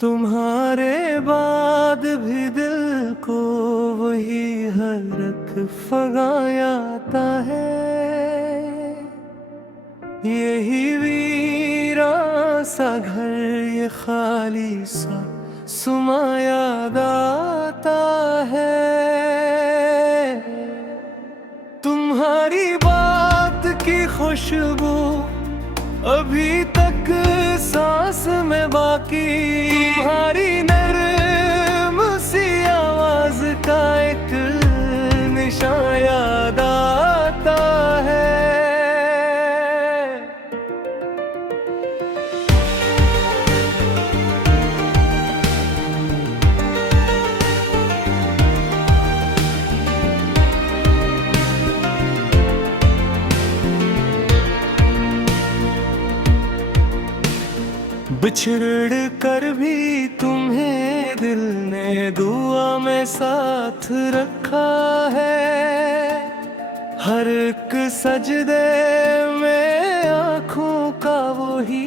तुम्हारे बाद भी दिल को वही हरक फगाया आता है। यही वीरा सा घर, ये खाली सा सुमा याद आता है। तुम्हारी बात की खुशबू अभी तक सांस में बाकी, तुम्हारी नरम सी आवाज का एक निशान याद आता है। बिछड़ कर भी तुम्हें दिल ने दुआ में साथ रखा है। हर एक सजदे में आँखों का वही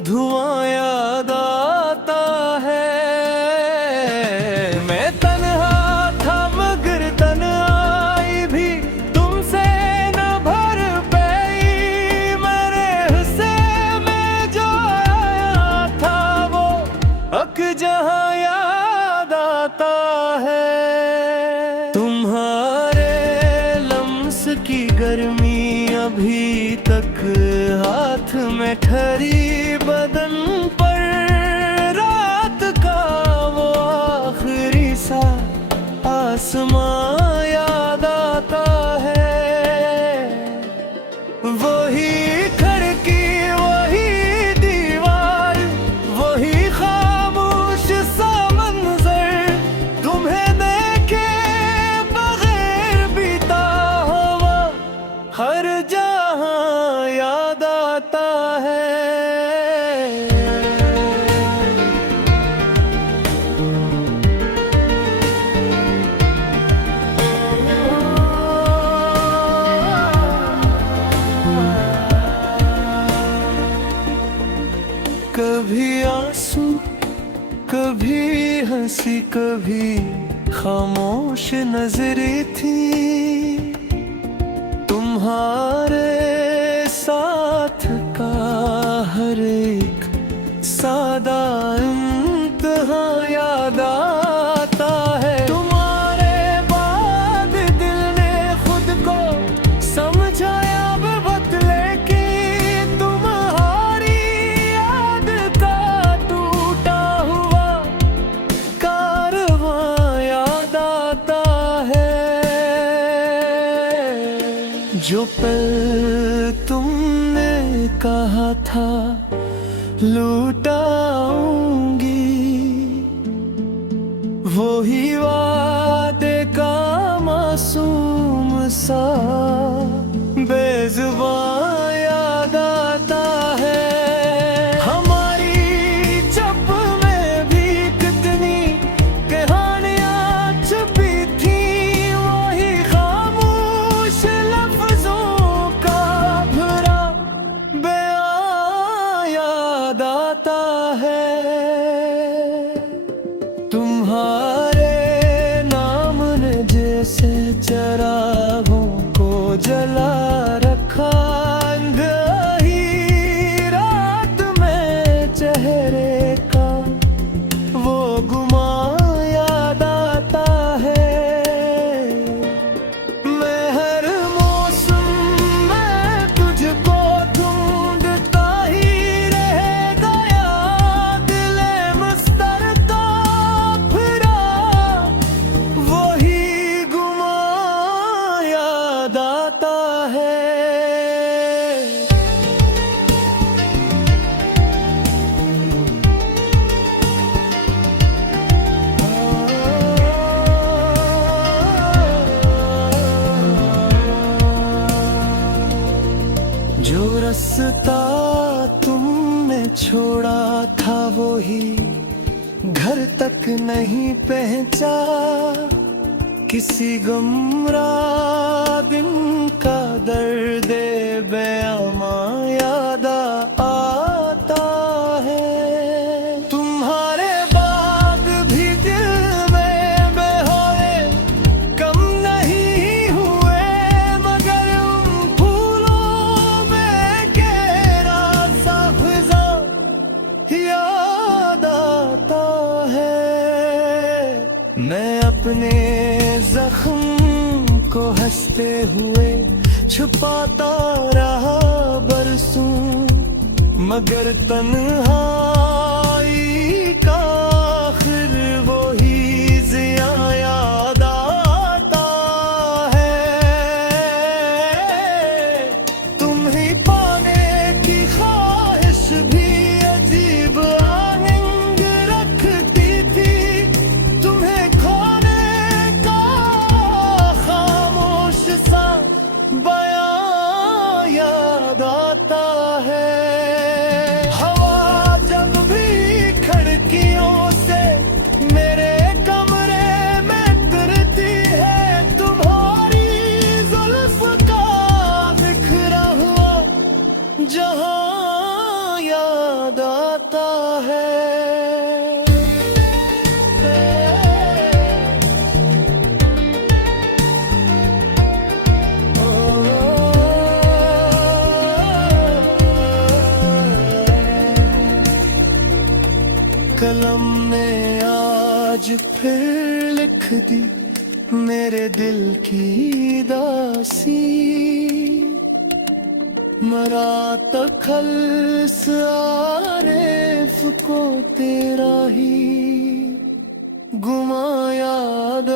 धुआं याद आता है। मैं तन्हा था मगर तन्हाई भी तुमसे न भर पाई। मेरे हिस्से में जो आया था वो हक जहाँ याद आता है। तुम्हारे लम्स की गर्मी अभी तक हाथ में ठहरी, बदन पर रात का वो आखिरी सा आसमां याद आता है। वही खिड़की, वही दीवार, वही खामोश सा मंजर, तुम्हें देखे बगैर बीता हुआ हर जहां याद आता है। कभी आंसू, कभी हंसी, कभी खामोश नजरें थी। तुम्हारे साथ का हर एक सादा इम्तिहा याद आता है। तुम्हारे बाद दिल ने खुद को समझाया बदले की, तुम्हारी याद का टूटा हुआ कारवां याद आता है। जो पल तुमने कहा था लुटाऊंगी, वही वादे का मासूम सा बेज़ुबान याद आता है। हमारी जब में भी कितनी कहानियां छुपी थी, वही खामोश लफ्जों का भरा बयां याद आता है। तुम्हारे नाम ने जैसे चरागों को जला रखा, अंधारी रात में चेहरे का वो गुमां याद आता है। मैं हर मौसम में तुझको ढूंढता ही रहेगा याद, दिले मस्तर का फिरा वही गुमां याद आता है। जो रास्ता तुमने छोड़ा था वही घर तक नहीं पहुंचा। किसी गमरा दिन का दर्द बेअमा याद आता है। तुम्हारे होते हुए छुपाता रहा बरसों, मगर तन्हाई का आखिर वो ही जिया याद आता है। तुम ही पाने की ख्वाहिश भी अजीब आनंद रखती थी, तुम्हें खोने का खामोश सा बयां याद आता है। हवा जब भी खिड़कियों से मेरे कमरे में उतरती है, तुम्हारी जुल्फ का बिखरा हुआ जहां याद आता है। कलम ने आज फिर लिख दी मेरे दिल की दासी, मरा तखल्स आरिफ को तेरा ही गुमा याद